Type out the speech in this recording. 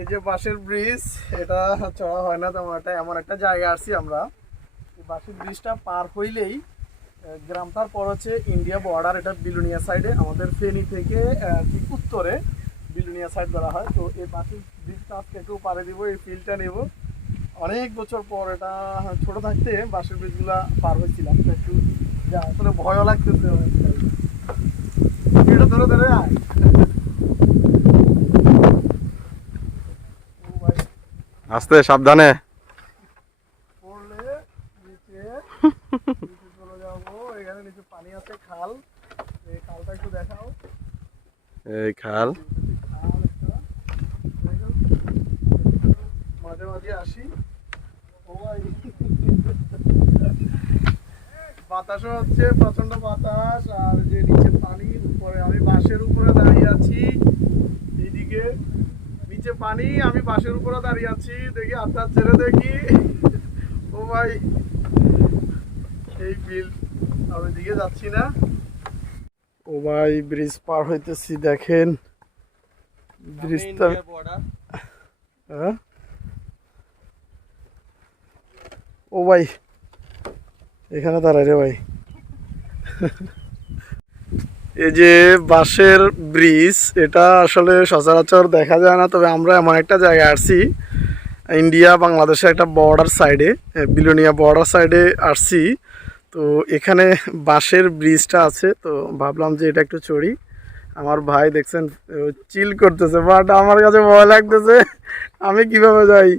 এই যে বাঁশের ব্রিজ, এটা চড়া হয় না তেমন একটা, এমন একটা জায়গা আসছি আমরা। বাঁশের ব্রিজটা পার হইলেই গ্রামটার পর হচ্ছে ইন্ডিয়া বর্ডার এটা বিলুনিয়া সাইডে আমাদের ফেনি থেকে ঠিক উত্তরে বিলুনিয়া সাইড ধরা হয়। তো এই বাঁশের ব্রিজটা আজকে একটু পারে দিব, এই ফিল্ডটা নেব। অনেক বছর পর এটা ছোট থাকতে বাঁশের ব্রিজগুলা পার হয়েছিলাম একটু আসলে ভয়ও লাগতেছে অনেকটা। এটা ধরে ধরে আয় ও ভাই আস্তে সাবধানে। পড়লে নিচে নিচে চলে যাব। এখানে নিচে পানি আছে খাল। এই খালটা একটু দেখাও। এই খাল। মাঝে মাঝে আসি। বাতাসও হচ্ছে প্রচণ্ড বাতাস আর যে নিচে পানি উপরে আমি বাঁশের উপরে দাঁড়িয়ে আছি। নিচে পানি আমি বাঁশের উপরে দাঁড়িয়ে আছি দেখি আত্মার ছেড়ে দেখি ও ভাই এই বিল আর ওইদিকে যাচ্ছি না। ও ভাই ব্রিজ পার হইতেছি দেখেন। ব্রিজটা হ্যাঁ? ও ভাই এখানে দাঁড়ায় রে ভাই। এই যে বাঁশের ব্রিজ, এটা আসলে সচরাচর দেখা যায় না, তবে আমরা এমন একটা জায়গায় আসছি, ইন্ডিয়া, বাংলাদেশের একটা বর্ডার সাইডে বিলোনিয়া বর্ডার সাইডে আসছি। তো এখানে বাঁশের ব্রিজটা আছে, তো ভাবলাম যে এটা একটু চড়ি। আমার ভাই দেখছেন চিল করতেছে বাট আমার কাছে ভয় লাগতেছে, আমি কীভাবে যাই?